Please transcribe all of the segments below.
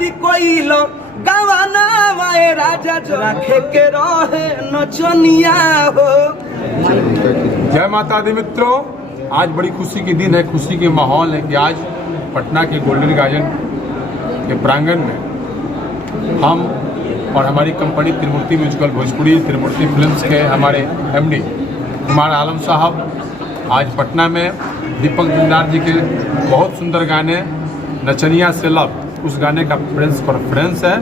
खाती कोई लोग गवाना वाए राजा जो रखे के रहे नचनिया हो। जय माता दी मित्रों, आज बड़ी खुशी की दिन है, खुशी के माहौल है कि आज पटना के गोल्डन गार्डन के प्रांगण में हम और हमारी कंपनी त्रिमूर्ति म्यूजिकल भोजपुरी त्रिमूर्ति फिल्म्स के हमारे एमडी कुमार आलम साहब आज पटना में दीपक दिलदार जी के बहुत सुंदर गाने नचनिया से लव, उस गाने का प्रेस कॉन्फ्रेंस है।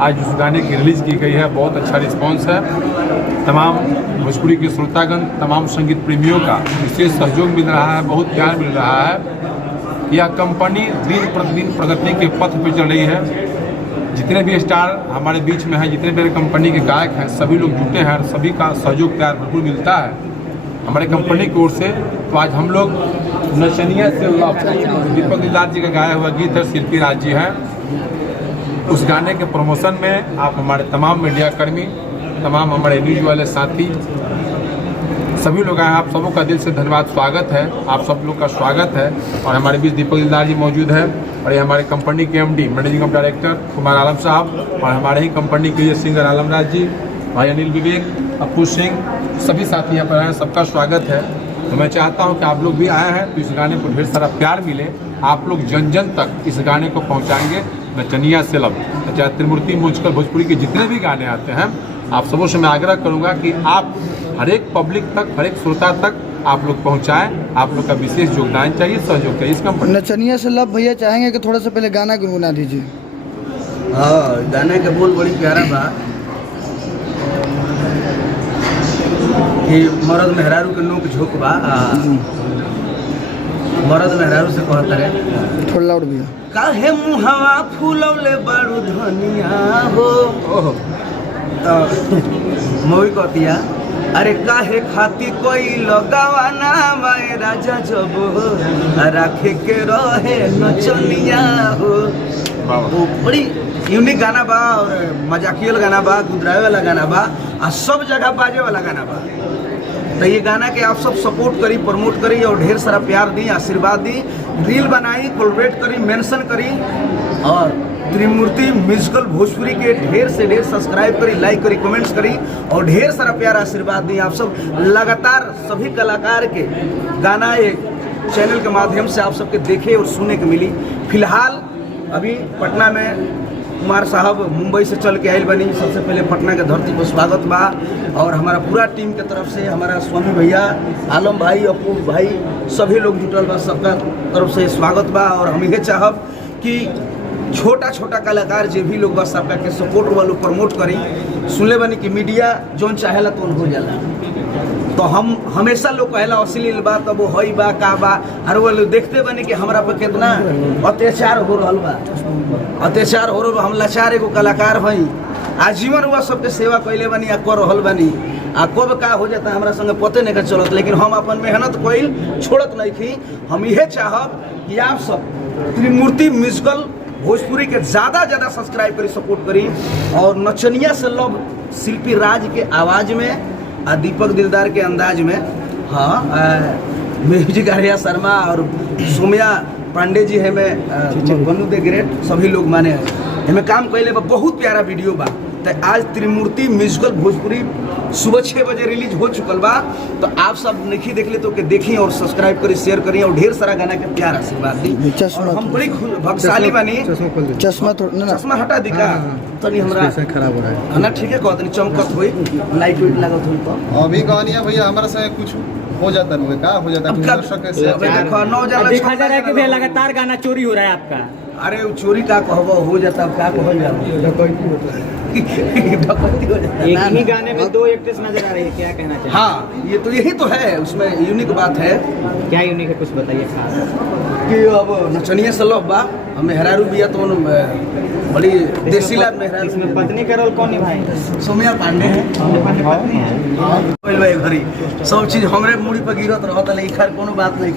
आज उस गाने की रिलीज़ की गई है, बहुत अच्छा रिस्पांस है। तमाम भोजपुरी के श्रोतागण, तमाम संगीत प्रेमियों का विशेष सहयोग मिल रहा है, बहुत प्यार मिल रहा है। यह कंपनी दिन प्रतिदिन प्रगति के पथ पर चल रही है। जितने भी स्टार हमारे बीच में हैं, जितने भी कंपनी के गायक हैं, सभी लोग जुटे हैं और सभी का सहयोग प्यार भरपूर मिलता है हमारे कंपनी की ओर से। तो आज हम लोग नचनिया से लव, दीपक दिलदार जी का गाया हुआ गीत है, शिल्पी राज जी हैं, उस गाने के प्रमोशन में आप हमारे तमाम मीडिया कर्मी, तमाम हमारे न्यूज वाले साथी सभी लोग आए। आप सबों का दिल से धन्यवाद, स्वागत है, आप सब लोग का स्वागत है। और हमारे बीच दीपक दिलदार जी मौजूद है और ये हमारे कंपनी के एमडी मैनेजिंग डायरेक्टर कुमार आलम साहब और हमारे ही कंपनी के लिए सिंगर आलम राज जी, भाई अनिल विवेक, अपू सिंह, सभी साथी यहाँ पर आए हैं, सबका स्वागत है। तो मैं चाहता हूँ कि आप लोग भी आए हैं तो इस गाने को ढेर सारा प्यार मिले, आप लोग जन जन तक इस गाने को पहुँचाएंगे नचनिया से लव। चाहे त्रिमूर्ति म्यूजिकल भोजपुरी के जितने भी गाने आते हैं, आप सबों से मैं आग्रह करूँगा कि आप हर एक पब्लिक तक, हर एक श्रोता तक आप लोग पहुंचाएं। आप लोग का विशेष योगदान चाहिए, सहयोग चाहिए इस कंपनी। नचनिया से लव भैया चाहेंगे कि थोड़ा सा पहले गाना गुनगुना दीजिए। हाँ, गाने का बोल बड़ी प्यारा बा कि मरद मेहरारू के नोक झोंक बा, मरद मेहरारू से कहता है थोड़ा लाउड भैया। काहे मुहावा फूलौले बड़ू धनिया हो, मौई कहतिया अरे काहे खाती कोई लगावाना माए राजा जब राखे के रहे नचनिया हो। वो बड़ी यूनिक गाना बा और मजाकियल गाना बा, गुदरावे वाला गाना बा और सब जगह बाजे वाला गाना बा। तो ये गाना के आप सब सपोर्ट करी, प्रमोट करी और ढेर सारा प्यार दी, आशीर्वाद दी, रील बनाई, कोलब्रेट करी, मेंशन करी और त्रिमूर्ति म्यूजिकल भोजपुरी के ढेर से ढेर सब्सक्राइब करी, लाइक करी, कमेंट्स करी और ढेर सारा प्यार आशीर्वाद दी। आप सब लगातार सभी कलाकार के गाना एक चैनल के माध्यम से आप सबके देखे और सुनने को मिली। फिलहाल अभी पटना में कुमार साहब मुंबई से चल के आयल बनी, सबसे पहले पटना के धरती पर स्वागत बा और हमारा पूरा टीम के तरफ से हमारा स्वामी भैया, आलम भाई, अपू भाई, सभी लोग जुटल बा, सबका तरफ से स्वागत बा। और हम ये चाहब कि छोटा छोटा कलाकार जो भी लोग बस आपका के सपोर्ट वालों प्रमोट करी। सुनले बनी कि मीडिया जोन चाहेला तो हो जाला, तो हम हमेशा लोग कहला अश्लील बा, तब वो हई बा का बा, और वो लोग देखते बनी कि हमरा पर कितना अत्याचार हो रहा बा, अत्याचार हो रहा। हम लाचार एगो कलाकार हई, आजीवन हुआ सबके सेवा कैले बनी आ कर रहल बनी। आ कब का हो जाता हमारा संगे पते नहीं चलत, लेकिन हम अपन मेहनत कोई छोड़त नहीं थी। हम यह चाहब कि आप सब त्रिमूर्ति म्यूजिकल भोजपुरी के ज़्यादा सब्सक्राइब करी, सपोर्ट करी और नचनिया से लव शिल्पी राज के आवाज़ में और दीपक दिलदार के अंदाज में, हाँ, म्यूजिक आर्या शर्मा और सोम्या पांडे जी है, मैं गन्नू द ग्रेट, सभी लोग माने हमें काम कैले बा, बहुत प्यारा वीडियो बा। तो आज त्रिमूर्ति म्यूजिकल भोजपुरी सुबह 6 बजे रिलीज हो चुकल बा। तो आप सब नहीं देख ले तो के देखी और सब्सक्राइब करी, शेयर करी और ढेर सारा गाना के प्यार आशीर्वाद दी। और हम बड़ी भाग्यशाली बनी। चश्मा हटा दी का तनी हमरा खराब हो रहा है ना, ठीक है, कहतनी चमकत हुई, लाइट वाइट लागत हुई तो अभी कहनी है भैया हमारा से कुछ हो जाता है, का हो जाता है देखो 9 देखा जा रहा है कि भैया लगातार गाना चोरी हो रहा है आपका। अरे चोरी का कहबो हो जाता, क्या कहल जाए, डकैती हो जाता। एक ही गाने में 2 एक्ट्रेस नजर आ रही है, क्या कहना चाहिए? हाँ, ये तो यही तो है, उसमें यूनिक बात है। क्या यूनिक है, कुछ बताइए खास। कि अब नचनिया से लव बा, मेहरारू बिया तो बड़ी देसीला मेहरारू। इसमें पत्नी का रोल कौन निभाए? सोम्या पांडे है, घरी सब चीज हमरे मुड़ी पर गिरत रहता, लेकिन खैर कोनो बात नहीं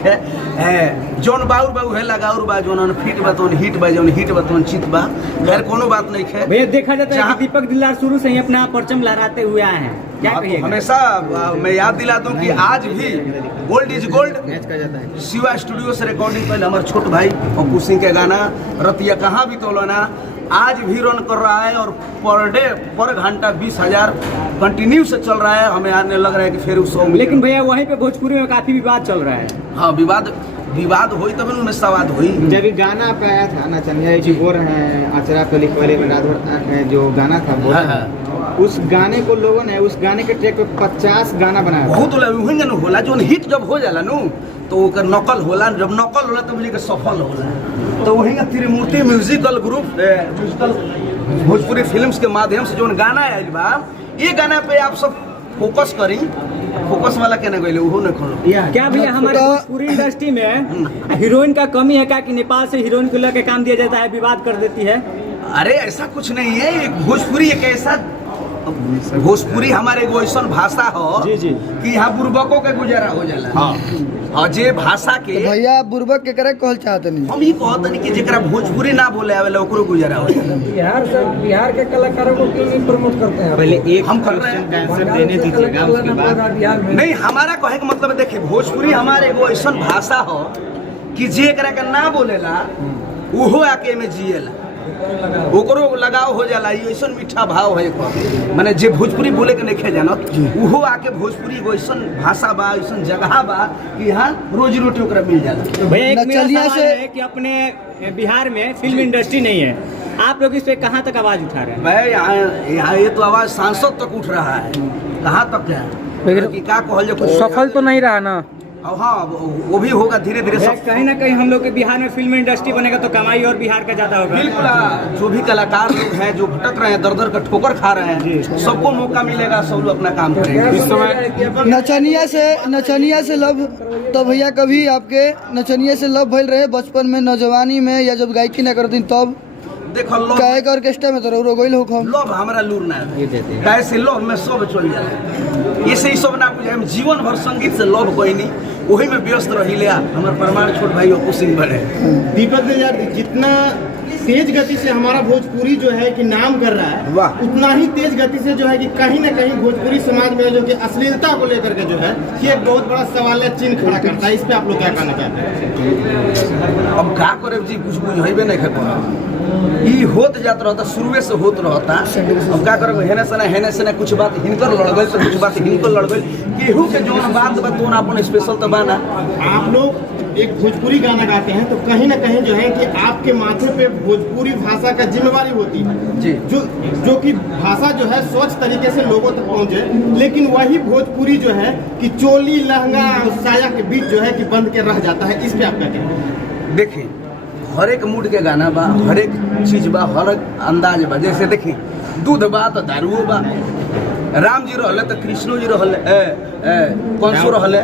है। जौन बाउर बाबू है लगाउर बा, जौन फिट बा तो हिट बा, जौन हिट बा तो चित बा, खैर कोनो बात नहीं है। भैया देखा जाता है कि दीपक दिलदार शुरू से ही अपना परचम लहराते हुए आए हैं, क्या कहिएगा? हमेशा मैं याद दिला दूं कि आज भी गोल्ड इज गोल्ड मैच का जाता है। शिवा स्टूडियो से रिकॉर्डिंग पहले हमारे छोट भाई अपू सिंह के गाना रतिया कहाँ भी तोलना आज भी रन कर रहा है और पर घंटा 20,000 कंटिन्यू से चल रहा है। हमें आने लग रहा है कि फिर उस लेकिन भैया वहीं पे भोजपुरी में काफी विवाद चल रहा है। हाँ, विवाद हुई तब उनमें सवाद हुई। जब ये गाना पे आया था ना चंदिया जी बोल रहे हैं आचरा पे लिखे वाले में रात जो गाना था बोल रहे हैं, उस गाने को लोगों ने उस गाने के ट्रैक पे 50 गाना बनाया। बहुत होला जो हिट जब हो जाला नु तो ओकर नकल होला, जब नकल होला तब लेके सफल होला। तो वही Trimurti musical group musical Bhojpuri films के माध्यम से जो गाना आयल बा, ये गाना पे आप सब फोकस करी। फोकस वाला कहने गए वो नहीं खोलो। क्या भैया हमारे भोजपुरी इंडस्ट्री में हीरोइन का कमी है क्या कि नेपाल से हीरोइन को लेकर काम दिया जाता है, विवाद कर देती है? अरे ऐसा कुछ नहीं है। भोजपुरी एक ऐसा भोजपुरी हमारे एगो ऐसा भाषा हो जी कि यहाँ बुर्बकों के गुजारा हो जाला। हाँ, जे भाषा के तो भैया आप बुर्बक के करे कहल चाहते नहीं? हम ही कहते नहीं कि जेकरा भोजपुरी ना बोले आवेला ओकरो गुजारा हो जाला। बिहार के कलाकारों को क्यों नहीं प्रमोट करते हैं? पहले एक हम कर रहे हैं। डांसर देने दीजिएगा उसके बाद। नहीं, हमारा कहे का मतलब देखिए भोजपुरी हमारे एगो ऐसा भाषा हो कि जे एकरा के ना बोलेला उहो आके में जिएला, ओकरो लगाव हो जाला। ऐसा मीठा भाव है माने जे भोजपुरी बोले के नहीं जानत उहो आके भोजपुरी एगो ऐसा भाषा बा, ऐसा जगह बा कि यहाँ रोजी रोटी ओकरा मिल जाला। तो भैया एक मेरा नचनिया सवाल है कि अपने बिहार में फिल्म इंडस्ट्री नहीं है, आप लोग इस पे कहाँ तक आवाज उठा रहे हैं? भाई यहाँ ये तो आवाज सांसद तक उठ रहा है, कहाँ तक है कि क्या कहल जाए, कुछ सफल तो नहीं रहा ना। हाँ, वो भी होगा धीरे धीरे भैया, सब। कहीं ना कहीं हम लोग के बिहार में फिल्म इंडस्ट्री बनेगा तो कमाई और बिहार का ज्यादा होगा। बिल्कुल, जो भी कलाकार लोग हैं जो भटक रहे हैं, दर दर का ठोकर खा रहे हैं, सबको मौका मिलेगा, सब लोग अपना काम करेंगे। इस समय नचनिया से लव, तो भैया कभी आपके नचनिया से लव भइल रहे बचपन में, नौजवानी में, या जब गायकी ना करती तब? देखो काहे के ऑर्केस्ट्रा में तो रो गइल हो हम। लोभ हमारा लूर ना है, कैसे लोभ में सब चल जाला। इसे ही सब ना बुझे, हम जीवन भर संगीत से लोभ कोई नहीं, वही में व्यस्त रही ले। हमारे प्रमाण छोट भाई अपू सिंह बड़े दीपक जी यार, जितना तेज गति से हमारा भोजपुरी जो है कि नाम कर रहा है, वाह, उतना ही तेज गति से जो है कि कहीं ना कहीं भोजपुरी समाज में जो कि अश्लीलता को लेकर के जो है ये एक बहुत बड़ा सवाल चिन्ह खड़ा करता है। इस पे आप लोग क्या कहना चाहते हैं? अब क्या करे जी, कुछ बुझेबे नहीं करता। ई होत जात रहता, शुरुए से होत रहता। अब क्या करे, हेने से ना कुछ बात हिनकर लड़ गई तो कुछ बात हिनकर लड़ गई। केहू के जौन बात बा तो अपन स्पेशल तो बाना। आप लोग एक भोजपुरी गाना गाते हैं तो कहीं ना कहीं जो है कि आपके माथे पे भोजपुरी भाषा का जिम्मेवारी होती है जी, जो कि भाषा जो है स्वच्छ तरीके से लोगों तक पहुंचे। लेकिन वही भोजपुरी जो है कि चोली लहंगा और साया के बीच जो है कि बंद के रह जाता है। इस पे आप क्या कहते हैं? देखिए हर एक मूड के गाना बा, हर एक चीज बा, हर एक अंदाज बा। जैसे देखिए दूध बा तो दारुओ बा, राम जी रहले तो कृष्णो जी रहले, कंसो रहले,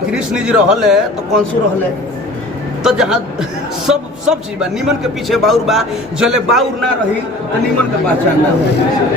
कृष्ण जी रहले तो कंसो रहले। तो जहाँ सब चीज बा, नीमन के पीछे बाउर बा, जले बाउर ना रही तो नीमन के पहचान ना रही।